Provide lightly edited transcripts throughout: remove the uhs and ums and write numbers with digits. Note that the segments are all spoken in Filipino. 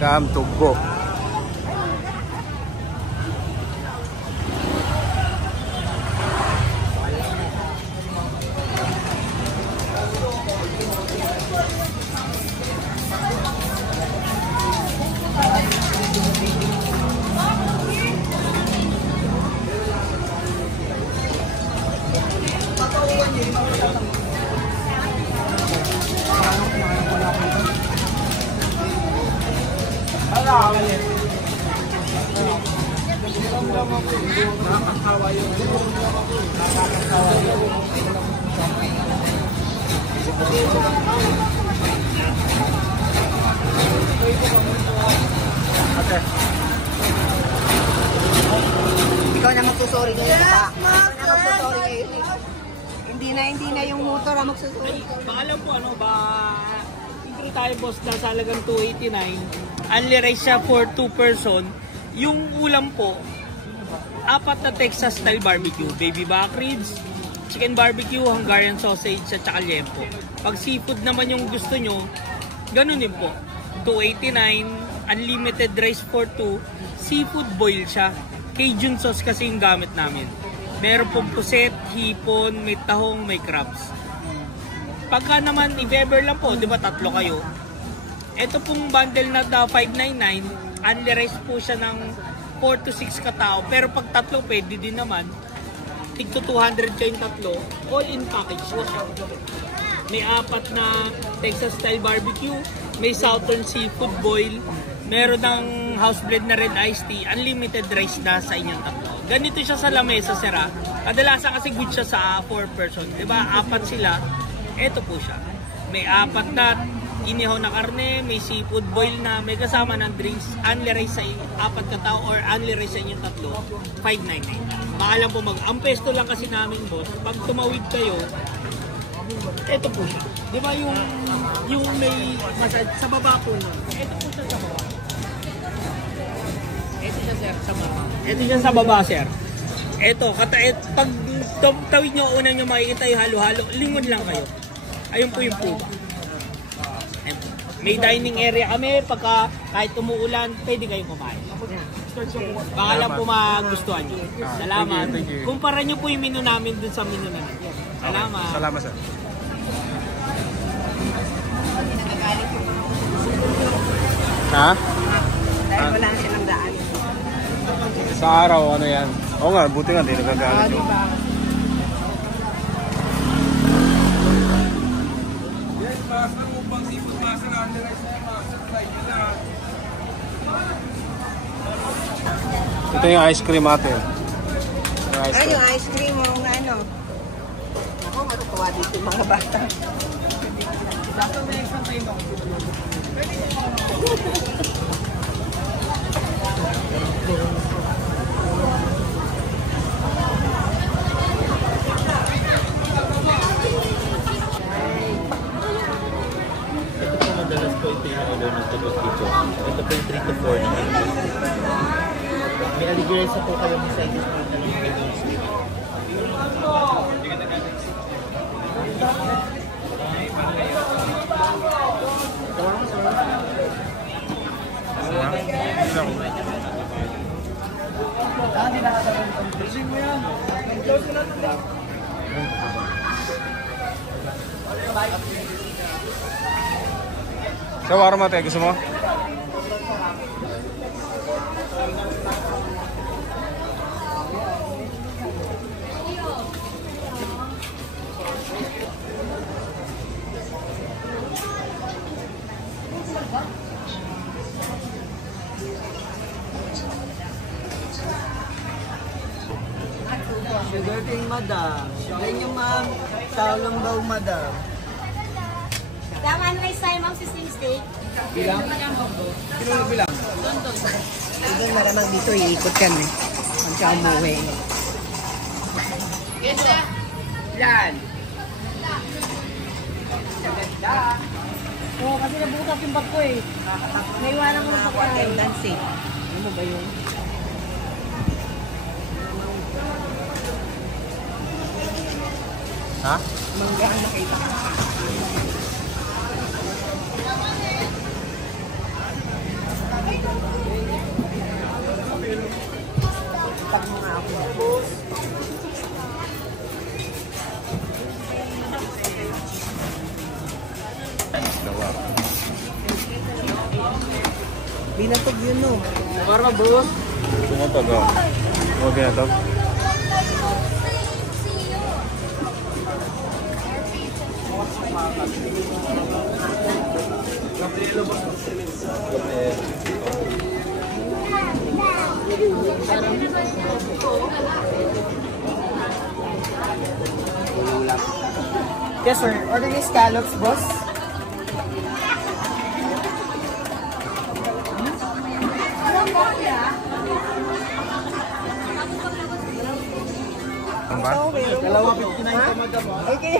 welcome to Go. Ikaw na magsusori ngayon pa. Hindi na yung motor ang magsusori. Alam po ano ba, intro tayo boss na sa halagang 289. Only rice siya for 2 person. Yung ulam po, 4 na Texas style barbecue. Baby back ribs, chicken barbecue, Hungarian sausage, at saka liempo. Pag seafood naman yung gusto nyo, ganun din po. 289, unlimited rice for 2. Seafood boil siya. Cajun sauce kasi yung gamit namin. Meron pong puset, hipon, may tahong, may crabs. Pagka naman, if ever lang po, di ba 3 kayo? Ito pong bundle na 599, only rice po siya ng 4 to 6 katao. Pero pag 3, pwede din naman. Tig to 200 kayong 3, all in package po siya. May 4 na Texas style barbecue, may southern seafood boil, meron ng house blend na red iced tea, unlimited rice na sa inyong 3. Ganito siya sa lamesa, sir. Kadalasan kasi good siya sa 4 person. Diba? 4 sila. Ito po siya. May 4 na inihaw na karne, may seafood boil na, may kasama ng drinks, only rice sa 4 katao or only rice sa inyong 3, 599. Maalam po ang pesto lang kasi namin, boss, pag tumawid kayo, ito po siya. Di ba yung may massage sa baba po nun? Ito po siya sa baba. Ito siya, sir, sa baba. Ito siya sa baba, sir. Ito, pag tawid nyo, unang nyo makikita yung halo-halo, lingon lang kayo. Ayun po yung puba. May dining area kami, pagka kahit umuulan, pwede kayong kumain. Baka lang po magustuhan nyo. Salamat. Thank you. Kumpara nyo po yung menu namin dun sa menu namin. Salamat. Salamat, sir. Ha? Dahil wala na silang daan. Sa araw, ano yan? Oo nga, buti nga, hindi nagagalit yun. Diba? Ito yung ice cream ate. Yung ice cream mo nga ano. Ako, matutuwa dito yung mga bata. Madalas po ito yung order ng tubos dito. Ito po yung 3 to 4 naman. May aligresa po kayo sa inyo na lang kayo doon. Shawarma tayo, gusto mo? Sugar cane, madam. Yan yung ma'am. Salambaw, madam. Tama na yung style mong sisling steak. Bilang? Sino bilang? Ito maramang dito, iikot yan eh. Ang siya umuwi. Yan. Oo, kasi nabukas yung bag ko eh. Naiwanan ko sa pagkain. Ano ba yun? Ha? Mangga ang nakita. Tag mo nga ako. Gawa. Binatog yun, no? Para boss. Tumatag oh. Huwag binatog. Yes, sir. Order yung scallops, boss. Ang ba? Dalawa 59 ka magamo. Okay.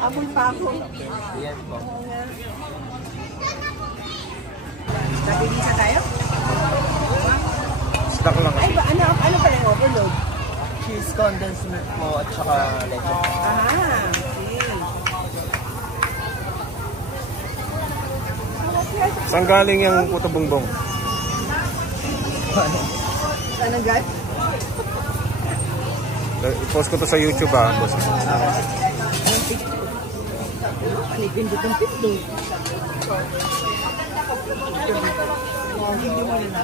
Apple pa ako. Yes po. Nabilisa tayo? Stock lang Ay, kasi. ba, ano pala yung overload? Cheese condensed milk po at saka leche. Ah, okay. Saan galing yung puto bongbong? Saan ang guys? I-post ko to sa YouTube ah, boss. Panigin dito ang pito. Hindi mo na.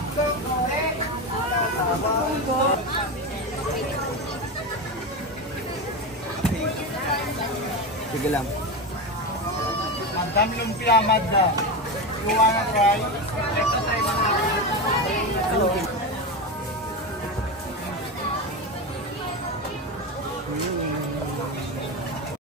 Sige lang. Madam Lumpia Madda. You wanna try?